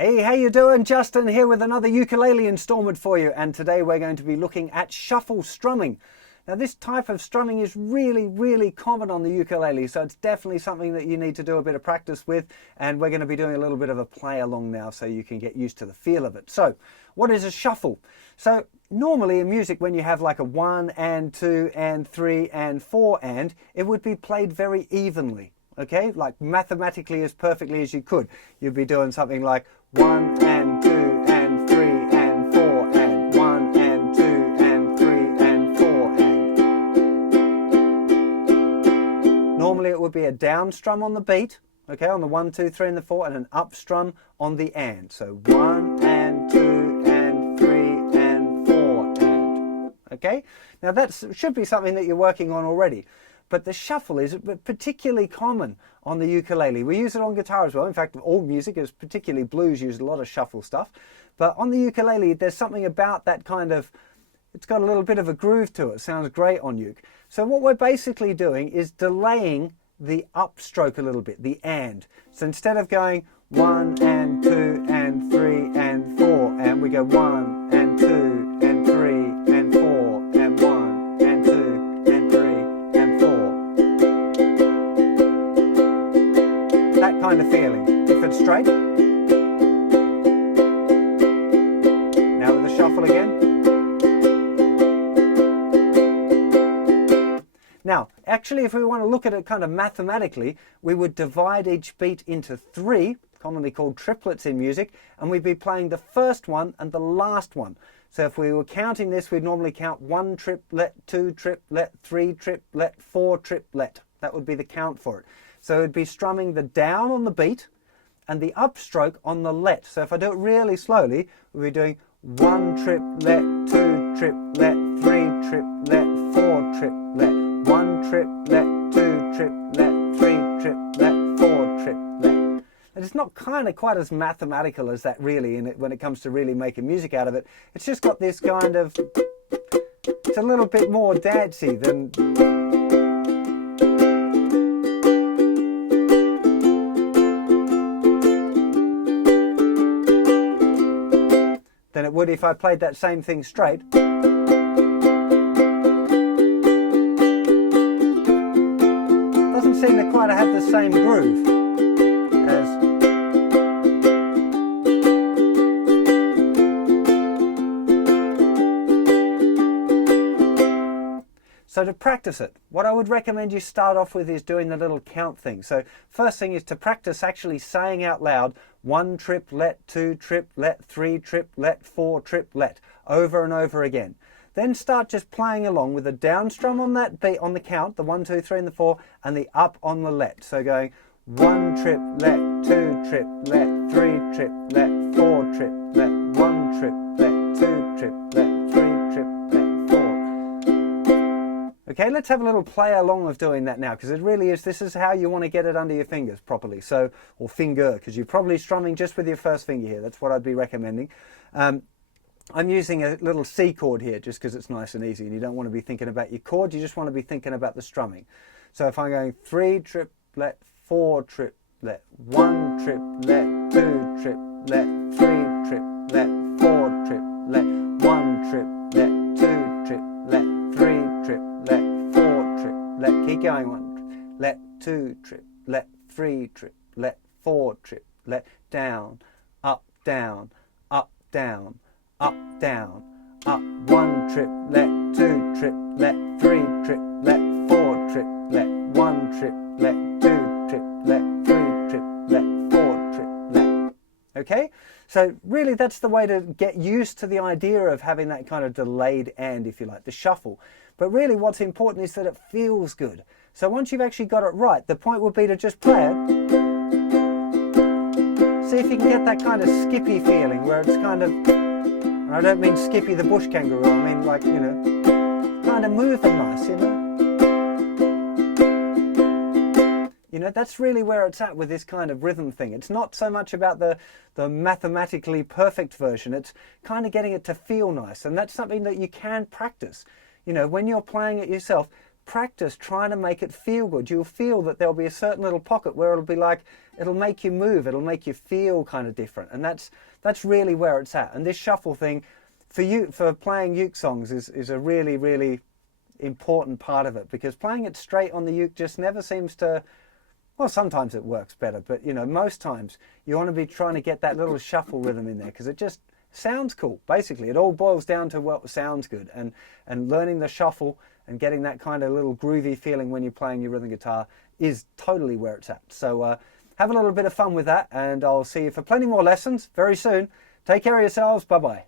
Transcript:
Hey, how you doing? Justin here with another ukulele installment for you, and today we're going to be looking at shuffle strumming. Now this type of strumming is really common on the ukulele, so it's definitely something that you need to do a bit of practice with, and we're going to be doing a little bit of a play along now so you can get used to the feel of it. So, what is a shuffle? So, normally in music when you have like a 1 and 2 and 3 and 4 and, it would be played very evenly. Okay, like mathematically as perfectly as you could. You'd be doing something like 1 and 2 and 3 and 4 and 1 and 2 and 3 and 4 and. Normally it would be a down strum on the beat, okay, on the 1, 2, 3 and the 4, and an up strum on the and. So 1 and 2 and 3 and 4 and. Okay, now that should be something that you're working on already. But the shuffle is particularly common on the ukulele. We use it on guitar as well. In fact, all music, is particularly blues, use a lot of shuffle stuff. But on the ukulele, there's something about that kind of, it's got a little bit of a groove to it. Sounds great on uke. So what we're basically doing is delaying the upstroke a little bit, the and. So instead of going 1 and 2 and 3 and 4, and we go 1 and 2 and 3 and 4 and 1 and 2 and 3 and 4. That kind of feeling. If it's straight. Now with the shuffle again. Now, actually, if we want to look at it kind of mathematically, we would divide each beat into 3, commonly called triplets in music, and we'd be playing the first one and the last one. So if we were counting this, we'd normally count 1 triplet, 2 triplet, 3 triplet, 4 triplet. That would be the count for it. So it'd be strumming the down on the beat and the upstroke on the let. So if I do it really slowly, we'll be doing 1 triplet, 2 triplet, 3 triplet, 4 triplet, 1 triplet, 2 triplet, 3 triplet, 4 triplet. And it's not kind of quite as mathematical as that really when it comes to really making music out of it. It's just got this kind of, it's a little bit more dancey than it would if I played that same thing straight. Doesn't seem to quite have the same groove as. So to practice it, what I would recommend you start off with is doing the little count thing. So first thing is to practice actually saying out loud 1 triplet, 2 triplet, 3 triplet, 4 triplet over and over again. Then start just playing along with the down strum on that beat on the count, the 1, 2, 3 and the 4, and the up on the let. So going 1 triplet, 2 triplet, 3 triplet, 4 triplet, 1 triplet, 2 triplet, 3 triplet, 4. Okay, let's have a little play along of doing that now, because it really is, this is how you want to get it under your fingers properly. So, or finger, because you're probably strumming just with your first finger here. That's what I'd be recommending. I'm using a little C chord here just because it's nice and easy, and you don't want to be thinking about your chord, you just want to be thinking about the strumming. So if I'm going 3 triplet, 4 triplet, 1 triplet, 2 triplet, 3 triplet, 4 triplet, 1 triplet, 2 triplet, 3 triplet, 4 triplet, keep going, 1 triplet, 2 triplet, 3 triplet, 4 triplet, down, up, down, up, down, up, down, up, 1 triplet, 2 triplet, 3 triplet, 4 triplet, 1 triplet, 2 triplet, 3 triplet, 4 triplet. Okay, so really that's the way to get used to the idea of having that kind of delayed and, if you like, the shuffle. But really what's important is that it feels good. So once you've actually got it right, the point would be to just play it. See if you can get that kind of skippy feeling where it's kind of, and I don't mean Skippy the bush kangaroo, I mean like, you know, kind of moving nice, you know. You know, that's really where it's at with this kind of rhythm thing. It's not so much about the mathematically perfect version, it's kind of getting it to feel nice, and that's something that you can practice. You know, when you're playing it yourself, practice trying to make it feel good. You'll feel that there'll be a certain little pocket where it'll be like, it'll make you move, it'll make you feel kind of different. And that's really where it's at. And this shuffle thing, for playing uke songs is a really, really important part of it, because playing it straight on the uke just never seems to, well, sometimes it works better, but you know, most times you want to be trying to get that little shuffle rhythm in there, because it just sounds cool. Basically, it all boils down to what sounds good, and learning the shuffle and getting that kind of little groovy feeling when you're playing your rhythm guitar is totally where it's at. So have a little bit of fun with that, and I'll see you for plenty more lessons very soon. Take care of yourselves. Bye-bye.